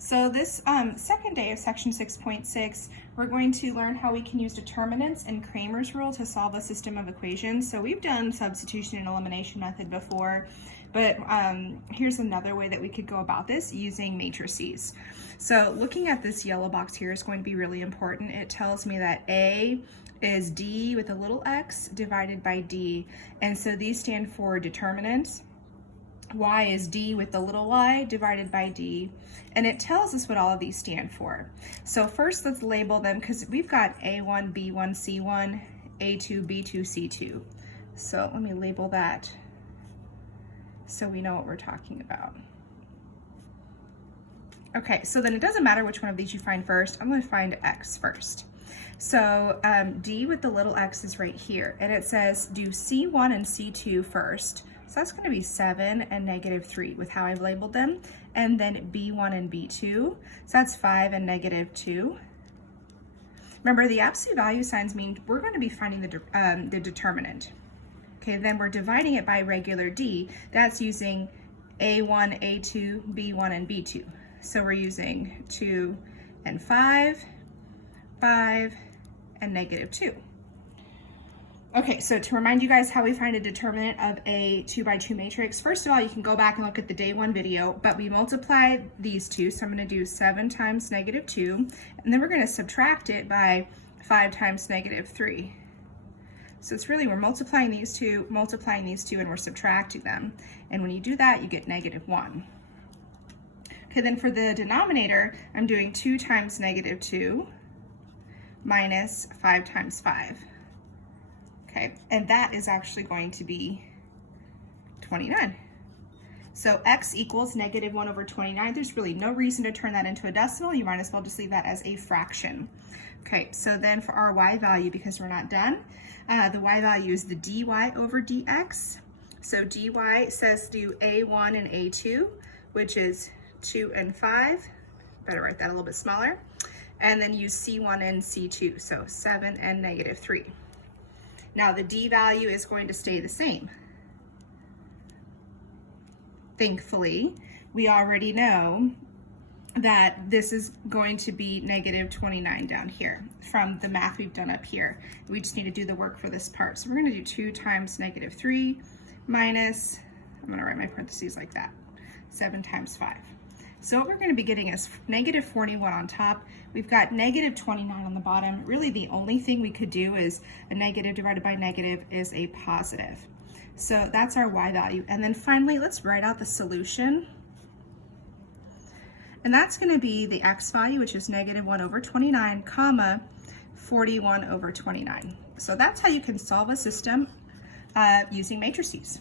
So this second day of section 6.6, we're going to learn how we can use determinants and Cramer's rule to solve a system of equations. So we've done substitution and elimination method before, but here's another way that we could go about this using matrices. So looking at this yellow box here is going to be really important. It tells me that A is D with a little x divided by D. And so these stand for determinants. Y is D with the little y divided by D, and it tells us what all of these stand for. So first let's label them, because we've got A1, B1, C1, A2, B2, C2. So let me label that so we know what we're talking about. Okay, so then it doesn't matter which one of these you find first. I'm going to find X first. So D with the little x is right here, and it says do C1 and C2 first. So that's going to be 7 and -3 with how I've labeled them. And then B1 and B2. So that's 5 and -2. Remember, the absolute value signs mean we're going to be finding the determinant. Okay, then we're dividing it by regular D. That's using A1, A2, B1, and B2. So we're using 2 and 5, 5, and -2. Okay, so to remind you guys how we find a determinant of a 2x2 matrix, first of all, you can go back and look at the day one video, but we multiply these two. So I'm going to do 7 times -2, and then we're going to subtract it by 5 times -3. So it's really, we're multiplying these two, and we're subtracting them. And when you do that, you get -1. Okay, then for the denominator, I'm doing 2 times -2 minus 5 times 5. Okay, and that is actually going to be 29. So x equals -1 over 29. There's really no reason to turn that into a decimal. You might as well just leave that as a fraction. Okay, so then for our y value, because we're not done, the y value is the dy over dx. So dy says do a1 and a2, which is 2 and 5. Better write that a little bit smaller. And then use c1 and c2, so 7 and -3. Now the D value is going to stay the same. Thankfully, we already know that this is going to be -29 down here from the math we've done up here. We just need to do the work for this part. So we're going to do 2 times -3 minus, I'm going to write my parentheses like that, 7 times 5. So what we're going to be getting is -41 on top. We've got -29 on the bottom. Really the only thing we could do is a negative divided by negative is a positive. So that's our y value. And then finally, let's write out the solution. And that's going to be the x value, which is -1 over 29, comma, 41 over 29. So that's how you can solve a system using matrices.